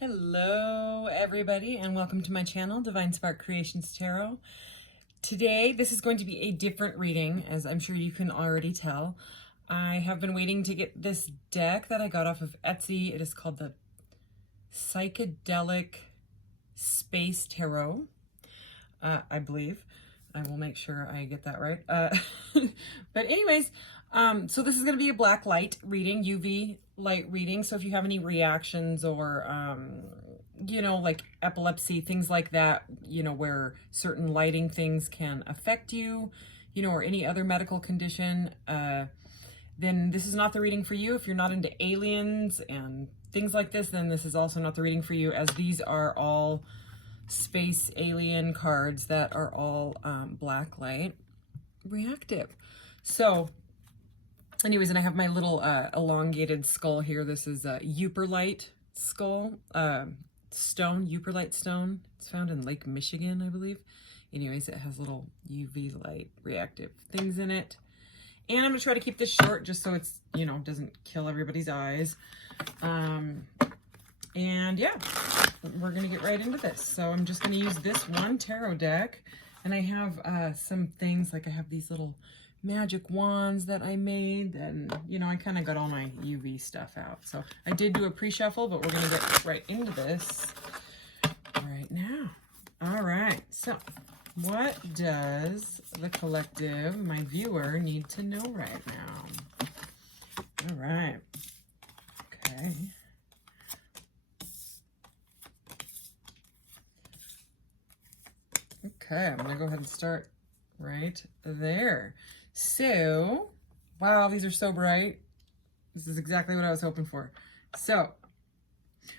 Hello everybody and welcome to my channel, Divine Spark Creations Tarot. Today this is going to be a different reading, as I'm sure you can already tell. I have been waiting to get this deck that I got off of Etsy. It is called the Psychedelic Space Tarot, I believe. I will make sure I get that right. But anyways, so this is going to be a black light reading, UV light reading. So if you have any reactions or, like epilepsy, things like that, where certain lighting things can affect you, or any other medical condition, then this is not the reading for you. If you're not into aliens and things like this, then this is also not the reading for you, as these are all space alien cards that are all black light reactive. So anyways, and I have my little elongated skull here. This is a Euperlite skull stone, Euperlite stone. It's found in Lake Michigan, I believe. Anyways, it has little UV light reactive things in it. And I'm gonna try to keep this short just so it's, doesn't kill everybody's eyes. And yeah, we're gonna get right into this. So I'm just gonna use this one tarot deck, and I have some things, like I have these little magic wands that I made, and I kind of got all my UV stuff out. So I did do a pre-shuffle, but we're gonna get right into this right now. All right, so what does the collective, my viewer, need to know right now? All right, okay. Okay, I'm gonna go ahead and start right there. So, wow, these are so bright. This is exactly what I was hoping for. So,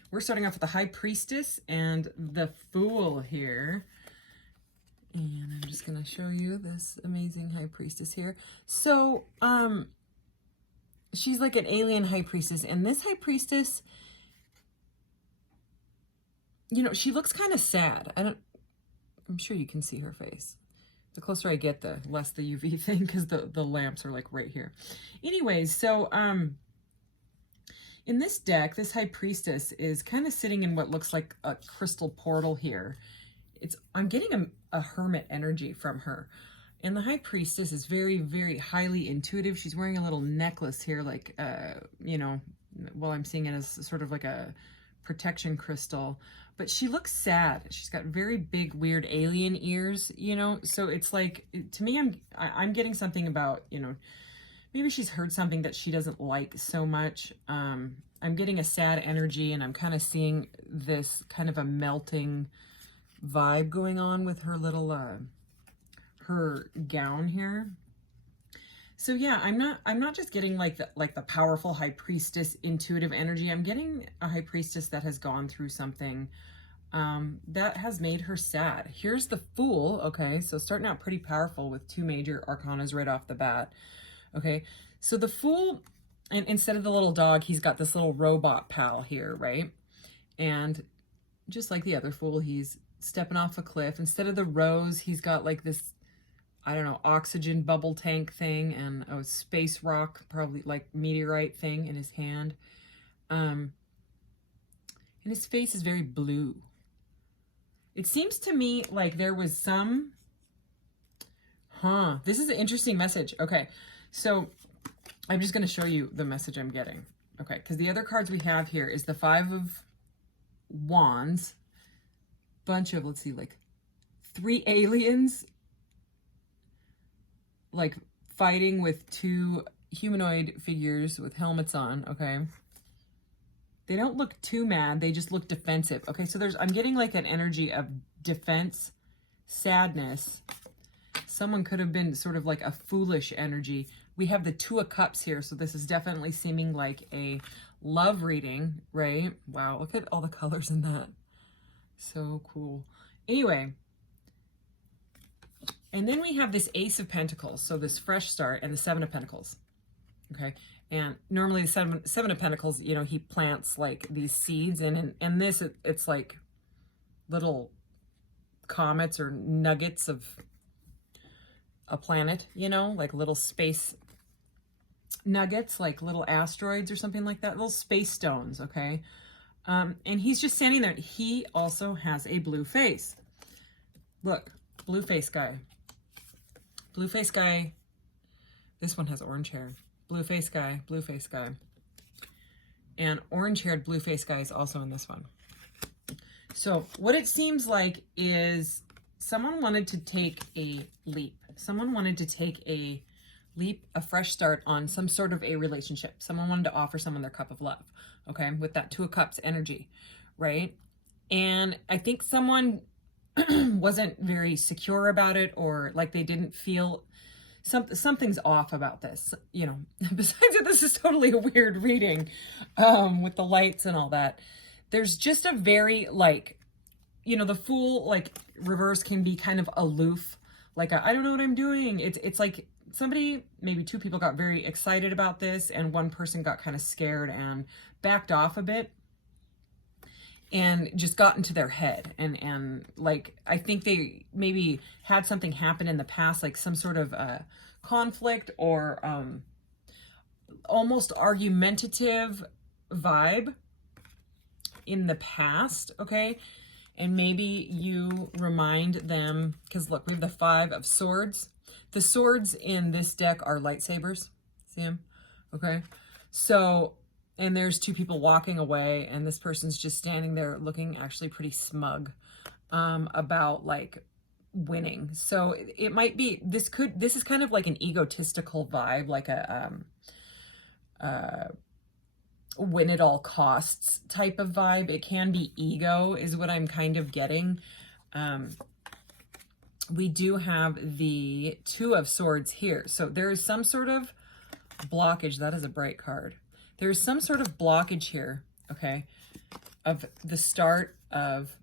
we're starting off with the High Priestess and the Fool here. And I'm just gonna show you this amazing High Priestess here. So, she's like an alien High Priestess, and this High Priestess, she looks kind of sad. I'm sure you can see her face. The closer I get, the less the UV thing, because the lamps are like right here. Anyways, so in this deck, this High Priestess is kind of sitting in what looks like a crystal portal here. I'm getting a hermit energy from her. And the High Priestess is very, very highly intuitive. She's wearing a little necklace here, like, well, I'm seeing it as sort of like a protection crystal. But she looks sad. She's got very big, weird alien ears, so it's like, to me, I'm getting something about, maybe she's heard something that she doesn't like so much. I'm getting a sad energy, and I'm kind of seeing this kind of a melting vibe going on with her little, her gown here. So yeah, I'm not just getting like the powerful High Priestess intuitive energy. I'm getting a High Priestess that has gone through something that has made her sad. Here's the Fool. Okay, so starting out pretty powerful with two major arcanas right off the bat. Okay, so the Fool, and instead of the little dog, he's got this little robot pal here, right? And just like the other Fool, he's stepping off a cliff. Instead of the rose, he's got like this, I don't know, oxygen bubble tank thing, and a space rock, probably like meteorite thing in his hand. And his face is very blue. It seems to me like there was some, this is an interesting message. Okay, so I'm just going to show you the message I'm getting. Okay, because the other cards we have here is the Five of Wands, bunch of, let's see, like 3 aliens, like fighting with 2 humanoid figures with helmets on. Okay, they don't look too mad, they just look defensive. Okay, so I'm getting like an energy of defense, sadness. Someone could have been sort of like a foolish energy. We have the Two of Cups here, so this is definitely seeming like a love reading, right? Wow, look at all the colors in that. So cool. Anyway, and then we have this Ace of Pentacles, so this fresh start, and the Seven of Pentacles. Okay, and normally the seven of Pentacles, he plants like these seeds, and in this, it's like little comets or nuggets of a planet, like little space nuggets, like little asteroids or something like that, little space stones, okay? And he's just standing there. He also has a blue face. Look, blue face guy. Blue face guy. This one has orange hair. Blue face guy, blue face guy. And orange haired blue face guy is also in this one. So what it seems like is someone wanted to take a leap. Someone wanted to take a leap, a fresh start on some sort of a relationship. Someone wanted to offer someone their cup of love, okay, with that Two of Cups energy, right? And I think someone wasn't very secure about it, or like they didn't feel something's off about this, you know. Besides that, this is totally a weird reading with the lights and all that. There's just a very, like, you know, the Fool, like, reverse can be kind of aloof, like I don't know what I'm doing. It's like somebody, maybe two people, got very excited about this, and one person got kind of scared and backed off a bit and just got into their head. And like, I think they maybe had something happen in the past, like some sort of conflict or almost argumentative vibe in the past, okay? And maybe you remind them, because look, we have the Five of Swords. The swords in this deck are lightsabers. See them? Okay. So, and there's two people walking away, and this person's just standing there looking actually pretty smug about like winning. So it might be, this is kind of like an egotistical vibe, like a win at all costs type of vibe. It can be ego is what I'm kind of getting. We do have the Two of Swords here. So there is some sort of blockage. That is a bright card. There's some sort of blockage here, okay, of the start of,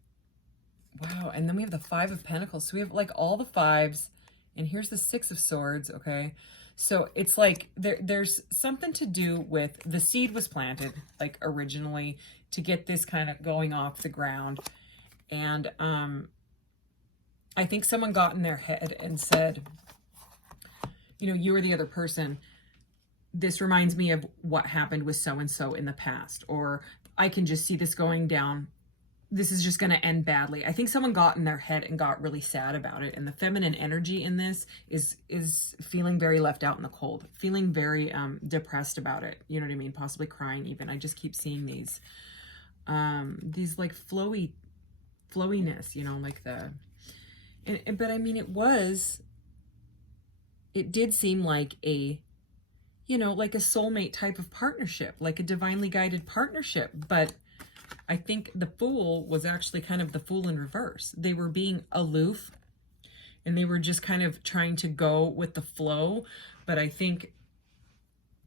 wow, and then we have the Five of Pentacles. So we have like all the fives, and here's the Six of Swords, okay? So it's like there's something to do with the seed was planted, like originally, to get this kind of going off the ground. And I think someone got in their head and said, you know, you or the other person, this reminds me of what happened with so-and-so in the past, or I can just see this going down. This is just going to end badly. I think someone got in their head and got really sad about it. And the feminine energy in this is feeling very left out in the cold, feeling very depressed about it. You know what I mean? Possibly crying even. I just keep seeing these like flowiness, you know, like but I mean, it did seem like a, you know, like a soulmate type of partnership, like a divinely guided partnership. But I think the Fool was actually kind of the Fool in reverse. They were being aloof, and they were just kind of trying to go with the flow. But I think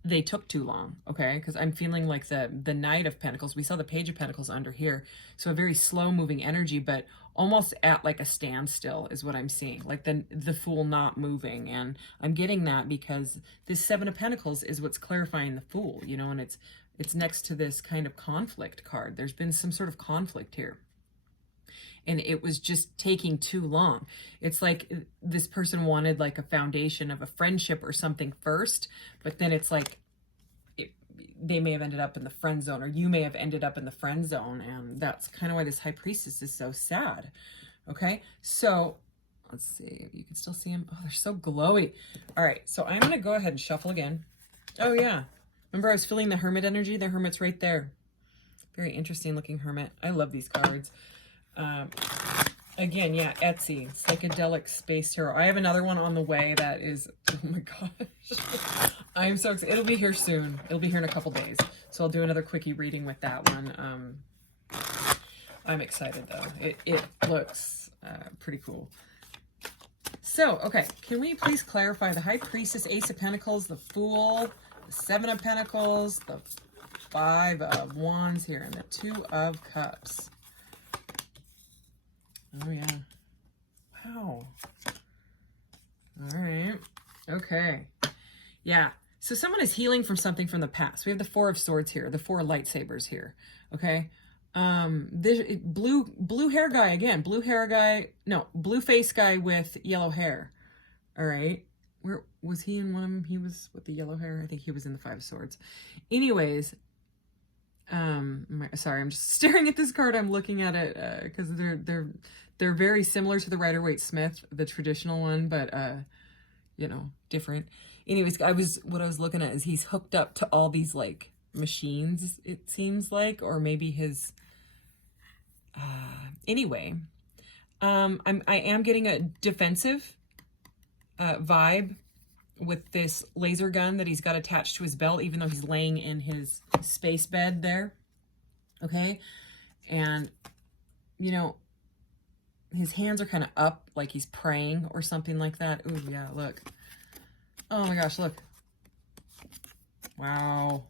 they took too long, okay? Because I'm feeling like the Knight of Pentacles. We saw the Page of Pentacles under here. So a very slow moving energy, but almost at like a standstill is what I'm seeing. Like the Fool not moving. And I'm getting that because this Seven of Pentacles is what's clarifying the Fool, you know, and it's next to this kind of conflict card. There's been some sort of conflict here, and it was just taking too long. It's like this person wanted like a foundation of a friendship or something first, but then it's like they may have ended up in the friend zone, or you may have ended up in the friend zone, and that's kind of why this High Priestess is so sad. Okay, so let's see if you can still see them. Oh, they're so glowy. All right, so I'm gonna go ahead and shuffle again. Oh yeah, remember I was feeling the Hermit energy? The Hermit's right there. Very interesting looking Hermit. I love these cards. Again, yeah, Etsy, Psychedelic Space Tarot. I have another one on the way that is, oh my gosh. I'm so excited. It'll be here soon. It'll be here in a couple days. So I'll do another quickie reading with that one. I'm excited though. It looks pretty cool. So, okay, can we please clarify the High Priestess, Ace of Pentacles, the Fool, the Seven of Pentacles, the Five of Wands here, and the Two of Cups. Oh, yeah. Wow. All right. Okay. Yeah. So someone is healing from something from the past. We have the Four of Swords here, the Four lightsabers here. Okay. This blue hair guy again. Blue hair guy. No, blue face guy with yellow hair. All right. Where was he in one of them? He was with the yellow hair. I think he was in the Five of Swords. Anyways, Sorry, I'm just staring at this card. I'm looking at it because they're very similar to the Rider-Waite-Smith, the traditional one, but you know, different. Anyways, what I was looking at is he's hooked up to all these like machines, it seems like, or maybe his anyway. I am getting a defensive vibe with this laser gun that he's got attached to his belt, even though he's laying in his space bed there. Okay. And, you know, his hands are kind of up like he's praying or something like that. Ooh, yeah, look. Oh my gosh, look. Wow.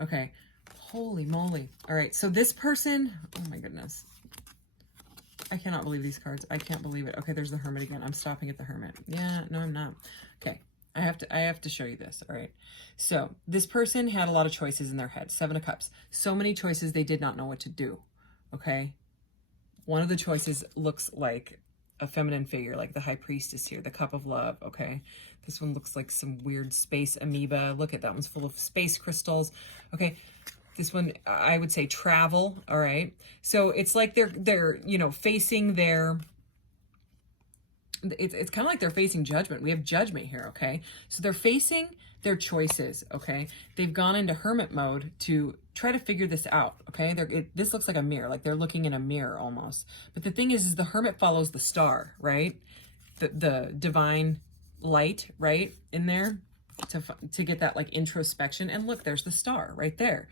Okay. Holy moly. All right. So this person, oh my goodness. I cannot believe these cards. I can't believe it. Okay, there's the Hermit again. I'm stopping at the Hermit. Yeah, no, I'm not. Okay, I have to show you this. All right. So this person had a lot of choices in their head. 7 of Cups. So many choices they did not know what to do. Okay. One of the choices looks like a feminine figure, like the High Priestess here, the Cup of Love. Okay. This one looks like some weird space amoeba. Look at that one's full of space crystals. Okay. This one, I would say travel, all right? So it's like they're you know, facing their, it's kind of like they're facing judgment. We have judgment here, okay? So they're facing their choices, okay? They've gone into hermit mode to try to figure this out, okay? This looks like a mirror, like they're looking in a mirror almost. But the thing is the hermit follows the star, right? The divine light, right, in there to get that like introspection. And look, there's the star right there.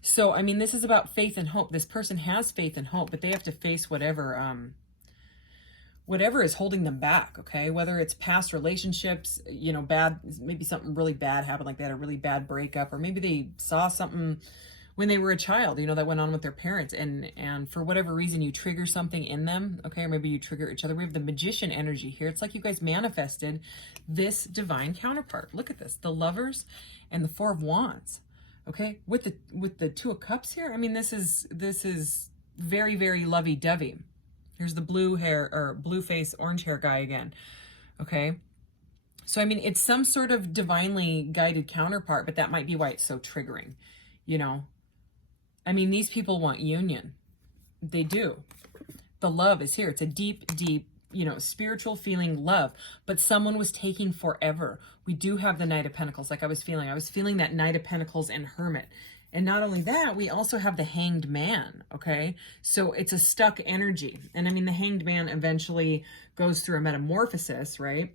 So, I mean, this is about faith and hope. This person has faith and hope, but they have to face whatever is holding them back, okay? Whether it's past relationships, you know, bad, maybe something really bad happened, like they had a really bad breakup, or maybe they saw something when they were a child, you know, that went on with their parents, and for whatever reason you trigger something in them, okay? Or maybe you trigger each other. We have the Magician energy here. It's like you guys manifested this divine counterpart. Look at this, the Lovers and the 4 of Wands. Okay, with the 2 of Cups here, I mean, this is very, very lovey-dovey. Here's the blue hair, or blue face, orange hair guy again. Okay, so I mean, it's some sort of divinely guided counterpart, but that might be why it's so triggering, you know? I mean, these people want union. They do. The Love is here. It's a deep, deep, you know, spiritual feeling love, but someone was taking forever. We do have the Knight of Pentacles, like I was feeling that Knight of Pentacles and Hermit. And not only that, we also have the Hanged Man, okay? So it's a stuck energy. And I mean, the Hanged Man eventually goes through a metamorphosis, right?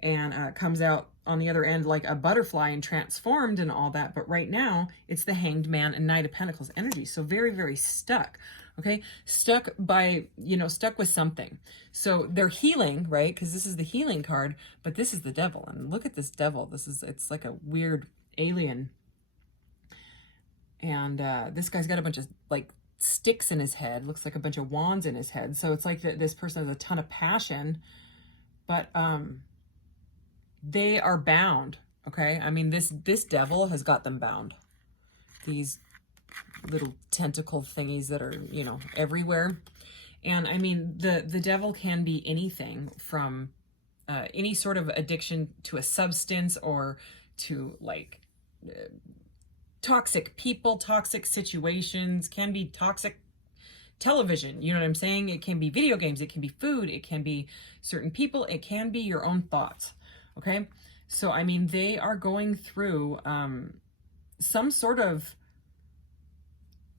And comes out on the other end like a butterfly and transformed and all that. But right now, it's the Hanged Man and Knight of Pentacles energy. So very, very stuck. Okay, stuck by, you know, stuck with something. So they're healing, right? Because this is the healing card, but this is the Devil. And look at this Devil. It's like a weird alien. And this guy's got a bunch of like sticks in his head. Looks like a bunch of wands in his head. So it's like this person has a ton of passion, but they are bound. Okay, I mean, this Devil has got them bound. These little tentacle thingies that are, you know, everywhere. And I mean, the Devil can be anything from any sort of addiction to a substance, or to like toxic people, toxic situations, can be toxic television, you know what I'm saying? It can be video games, it can be food, it can be certain people, it can be your own thoughts, okay? So, I mean, they are going through some sort of,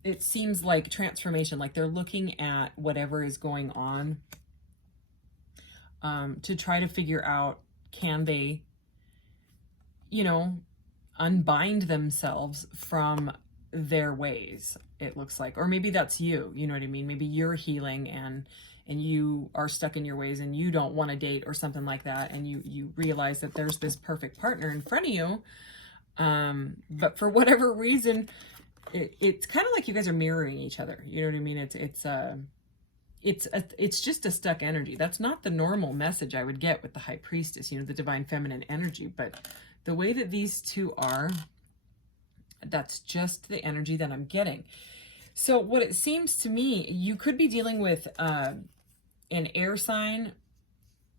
it seems like transformation, like they're looking at whatever is going on to try to figure out, can they, you know, unbind themselves from their ways, it looks like. Or maybe that's you know what I mean? Maybe you're healing and you are stuck in your ways and you don't want to date or something like that, and you realize that there's this perfect partner in front of you, but for whatever reason, it's kind of like you guys are mirroring each other. You know what I mean? It's just a stuck energy. That's not the normal message I would get with the High Priestess, you know, the divine feminine energy. But the way that these two are, that's just the energy that I'm getting. So what it seems to me, you could be dealing with an air sign.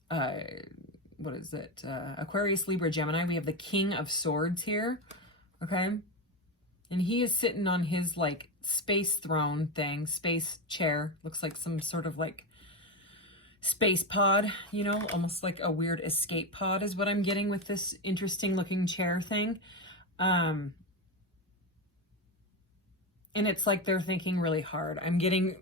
What is it? Aquarius, Libra, Gemini. We have the King of Swords here. Okay. And he is sitting on his like space throne thing, space chair. Looks like some sort of like space pod, you know, almost like a weird escape pod is what I'm getting with this interesting looking chair thing. And it's like they're thinking really hard. I'm getting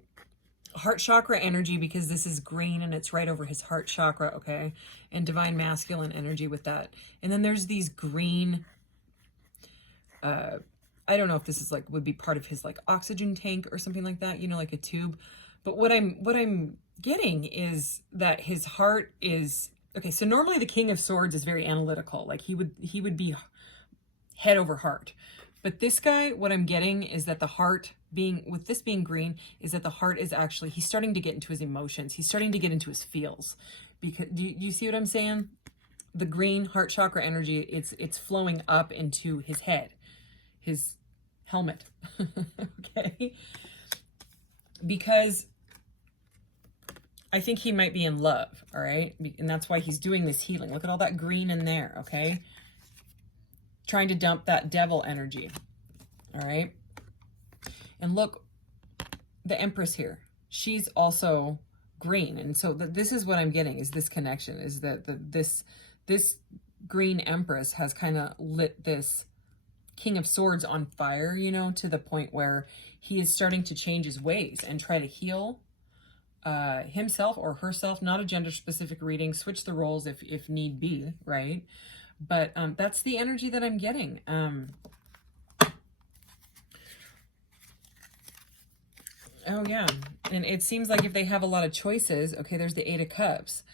heart chakra energy because this is green and it's right over his heart chakra, okay? And divine masculine energy with that. And then there's these green, I don't know if this is like, would be part of his like oxygen tank or something like that, you know, like a tube. But what I'm getting is that his heart is, okay, so normally the King of Swords is very analytical. Like he would be head over heart. But this guy, what I'm getting is that the heart being, with this being green, is that the heart is actually, he's starting to get into his emotions. He's starting to get into his feels. Because, do you see what I'm saying? The green heart chakra energy, it's flowing up into his head, his helmet, okay? Because I think he might be in love, all right? And that's why he's doing this healing. Look at all that green in there, okay? Trying to dump that devil energy, all right? And look, the Empress here, she's also green. And so this is what I'm getting, is this connection, is that this green Empress has kind of lit this King of Swords on fire, you know, to the point where he is starting to change his ways and try to heal himself or herself. Not a gender specific reading, switch the roles if need be, right? But that's the energy that I'm getting. Oh yeah, and it seems like if they have a lot of choices, okay, there's the Eight of Cups.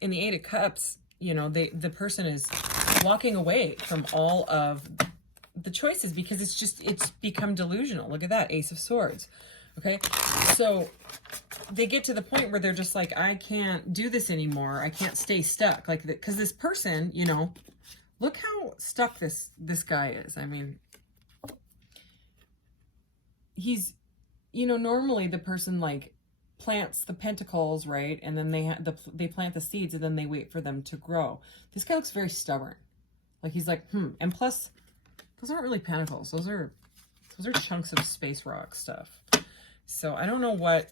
In the Eight of Cups, you know, the person is walking away from all of the choices because it's become delusional. Look at that, Ace of Swords. Okay, so they get to the point where they're just like, I can't do this anymore. I can't stay stuck. Like, because this person, you know, look how stuck this guy is. I mean, he's, you know, normally the person like plants the pentacles, right? And then they plant the seeds and then they wait for them to grow. This guy looks very stubborn. Like he's like, and plus those aren't really pentacles. Those are chunks of space rock stuff. So I don't know what,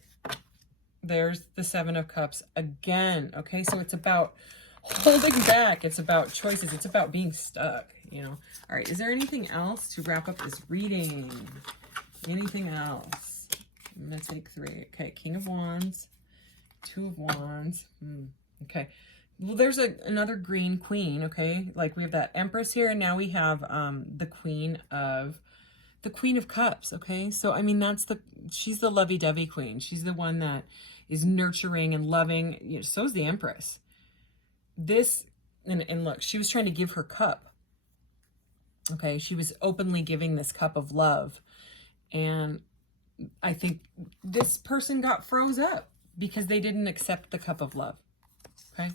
there's the Seven of Cups again. Okay, so it's about holding back. It's about choices. It's about being stuck, you know. All right, is there anything else to wrap up this reading? Anything else? I'm going to take 3. Okay, King of Wands, 2 of Wands. Okay, well, there's another green queen, okay? Like we have that Empress here, and now we have the Queen of Cups, okay? So, I mean, she's the lovey-dovey queen. She's the one that is nurturing and loving. You know, so is the Empress. And look, she was trying to give her cup, okay? She was openly giving this cup of love. And I think this person got froze up because they didn't accept the cup of love, okay?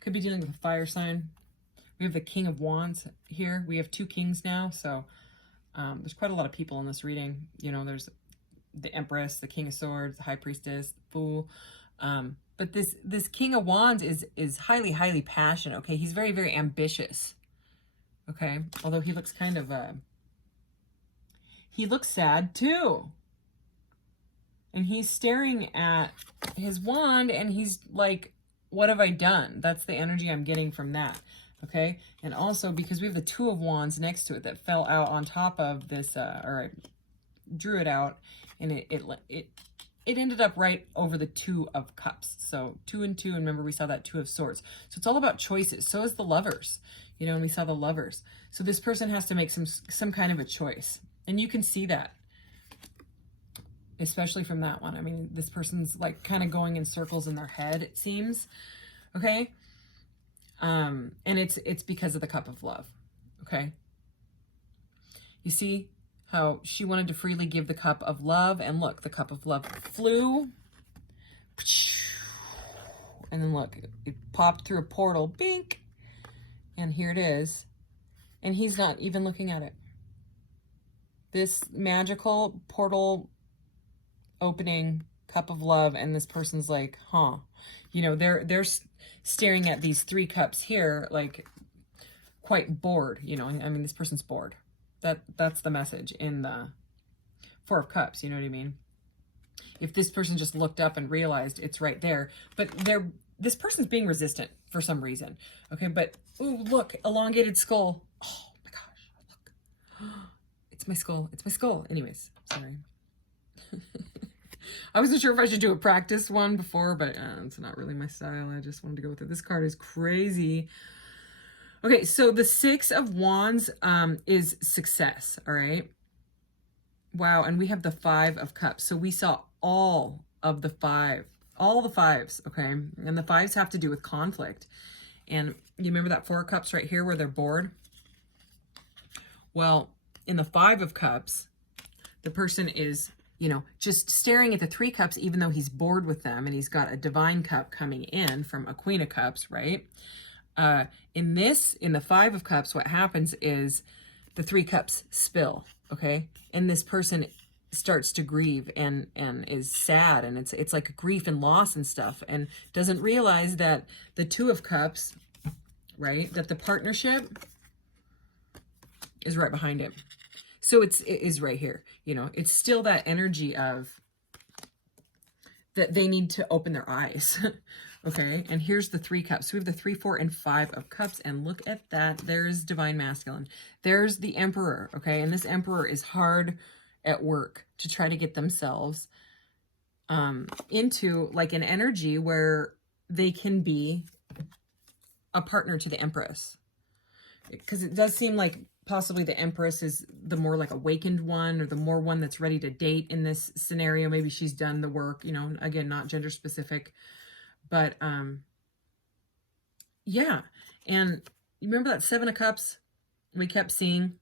Could be dealing with a fire sign. We have the King of Wands here. We have 2 kings now, so there's quite a lot of people in this reading. You know, there's the Empress, the King of Swords, the High Priestess, the Fool. But this King of Wands is highly, highly passionate, okay? He's very, very ambitious, okay? Although he looks kind of, he looks sad too. And he's staring at his wand and he's like, what have I done? That's the energy I'm getting from that. Okay, and also because we have the 2 of Wands next to it that fell out on top of this, or I drew it out, and it ended up right over the 2 of Cups. So 2 and 2, and remember we saw that 2 of Swords. So it's all about choices. So is the Lovers, you know, and we saw the Lovers. So this person has to make some kind of a choice, and you can see that, especially from that one. I mean, this person's like kind of going in circles in their head, it seems. Okay. And it's because of the cup of love. Okay. You see how she wanted to freely give the cup of love, and look, the cup of love flew. And then look, it popped through a portal, bink. And here it is. And he's not even looking at it. This magical portal opening cup of love, and this person's like, huh. You know, they're staring at these 3 cups here, like, quite bored, you know. I mean, this person's bored. That's the message in the Four of Cups, you know what I mean? If this person just looked up and realized it's right there, but this person's being resistant for some reason. Okay, but ooh, look, elongated skull. Oh my gosh, look. It's my skull. It's my skull. Anyways, sorry. I wasn't sure if I should do a practice one before, but it's not really my style. I just wanted to go with it. This card is crazy. Okay, so the Six of Wands is success, all right? Wow, and we have the Five of Cups. So we saw all the fives, okay? And the fives have to do with conflict. And you remember that Four of Cups right here where they're bored? Well, in the Five of Cups, the person is, you know, just staring at the Three Cups even though he's bored with them, and he's got a Divine Cup coming in from a Queen of Cups, right? In the Five of Cups, what happens is the Three Cups spill, okay? And this person starts to grieve and is sad, and it's like grief and loss and stuff, and doesn't realize that the Two of Cups, right, that the partnership is right behind it. So it is right here, you know. It's still that energy of that they need to open their eyes. Okay, and here's the Three Cups. So we have the 3, 4, and 5 of Cups, and look at that. There's Divine Masculine. There's the Emperor, okay? And this Emperor is hard at work to try to get themselves into like an energy where they can be a partner to the Empress. Because it does seem like possibly the Empress is the more like awakened one, or the more one that's ready to date in this scenario. Maybe she's done the work, you know, again, not gender specific. But, yeah. And you remember that Seven of Cups we kept seeing?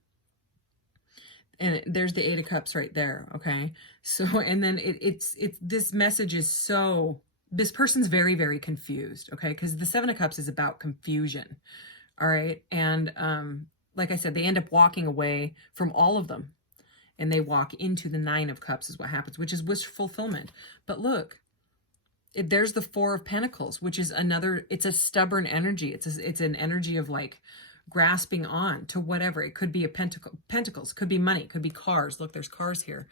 And there's the Eight of Cups right there, okay? So, and then it's this message is so, this person's very, very confused, okay? Because the Seven of Cups is about confusion, all right? And, like I said, they end up walking away from all of them. And they walk into the Nine of Cups is what happens, which is wish fulfillment. But look, there's the Four of Pentacles, which is another, it's a stubborn energy. It's an energy of like grasping on to whatever. It could be a pentacles, could be money, could be cars. Look, there's cars here.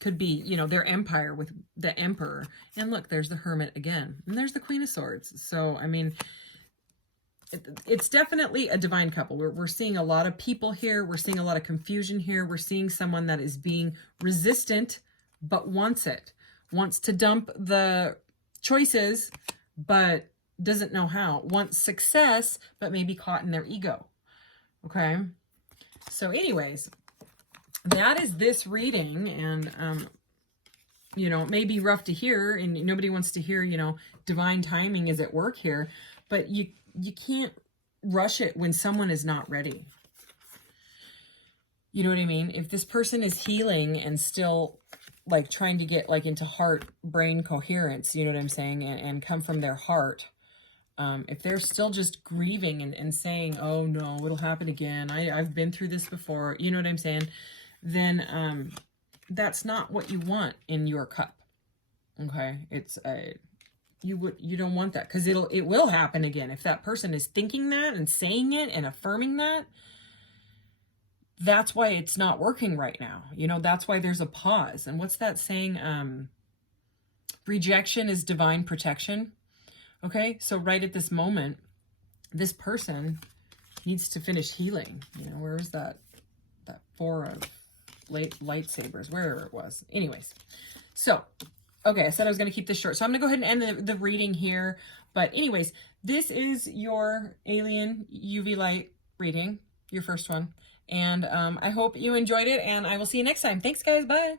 Could be, you know, their empire with the Emperor. And look, there's the Hermit again. And there's the Queen of Swords. So, I mean, it's definitely a divine couple. We're seeing a lot of people here. We're seeing a lot of confusion here. We're seeing someone that is being resistant, but wants it. Wants to dump the choices, but doesn't know how. Wants success, but maybe caught in their ego. Okay? So anyways, that is this reading. And, you know, it may be rough to hear, and nobody wants to hear, you know, divine timing is at work here. But you can't rush it when someone is not ready. You know what I mean? If this person is healing and still like trying to get like into heart brain coherence, you know what I'm saying, and come from their heart, if they're still just grieving and saying, oh no, it'll happen again, I've been through this before, you know what I'm saying, then that's not what you want in your cup. Okay, it's you don't want that, because it will happen again. If that person is thinking that and saying it and affirming that, that's why it's not working right now. You know, that's why there's a pause. And what's that saying? Rejection is divine protection. Okay, so right at this moment, this person needs to finish healing. You know, where is that Four of lightsabers, where it was. Anyways, so, okay, I said I was going to keep this short. So I'm going to go ahead and end the reading here. But anyways, this is your alien UV light reading, your first one. And I hope you enjoyed it, and I will see you next time. Thanks, guys. Bye.